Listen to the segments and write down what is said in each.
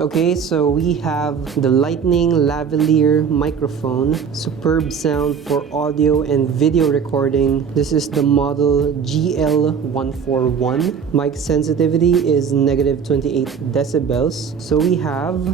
Okay, so we have the Lightning Lavalier Microphone. Superb sound for audio and video recording. This is the model GL-141. Mic sensitivity is negative 28 decibels. So we have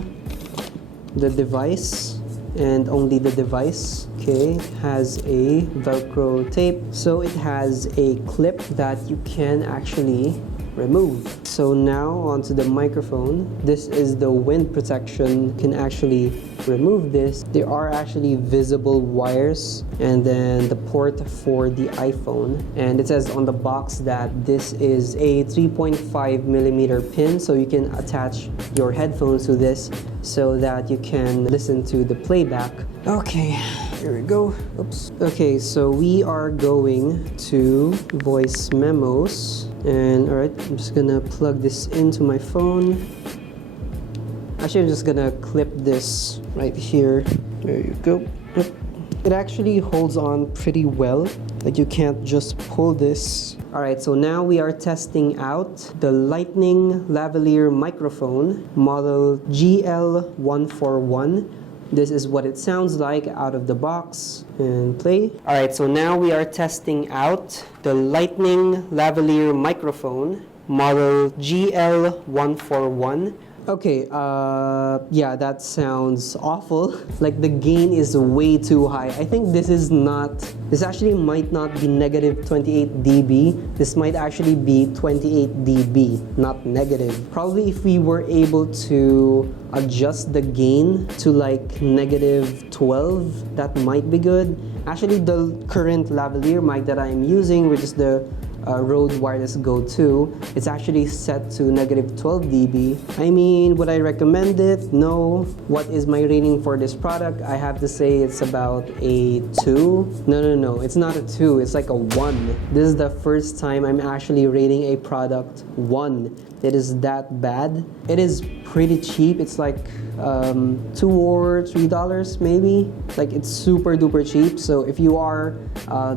the device, and only the device. Okay, has a Velcro tape. So it has a clip that you can actually remove. So now onto the microphone. This is the wind protection. You can actually remove this. There are actually visible wires, and then the port for the iPhone. And it says on the box that this is a 3.5mm pin, so you can attach your headphones to this so that you can listen to the playback. Okay, here we go. Oops. Okay, so we are going to voice memos. And alright, I'm just gonna plug this into my phone. Actually, I'm just gonna clip this right here. There you go. Yep. It actually holds on pretty well. Like, you can't just pull this. Alright, so now we are testing out the Lightning Lavalier Microphone model GL-141. This is what it sounds like out of the box. And play. Alright, so now we are testing out the Lightning Lavalier Microphone model GL-141. Okay, yeah, that sounds awful. Like, the gain is way too high. I think this actually might not be negative 28 dB. This might actually be 28 dB, not negative. Probably if we were able to adjust the gain to like negative 12, that might be good. Actually, the current lavalier mic that I'm using, which is the Rode Wireless Go 2, it's actually set to negative 12 dB. I mean, would I recommend it? No. What is my rating for this product? I have to say it's about a 2. No, it's not a 2, it's like a 1. This is the first time I'm actually rating a product 1. It is that bad. It is pretty cheap. It's like $2 or $3 maybe. Like, it's super duper cheap. So if you are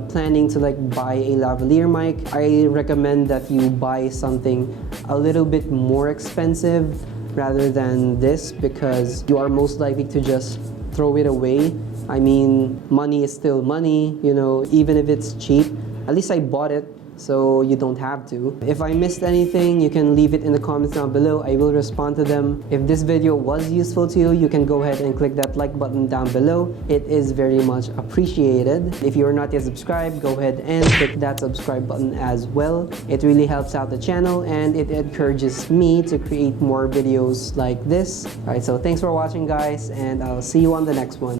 planning to like buy a lavalier mic, I recommend that you buy something a little bit more expensive rather than this, because you are most likely to just throw it away. I mean, money is still money, you know, even if it's cheap. At least I bought it, so you don't have to. If I missed anything, you can leave it in the comments down below. I will respond to them. If this video was useful to you, you can go ahead and click that like button down below. It is very much appreciated. If you are not yet subscribed, go ahead and click that subscribe button as well. It really helps out the channel, and it encourages me to create more videos like this. Alright, so thanks for watching, guys, and I'll see you on the next one.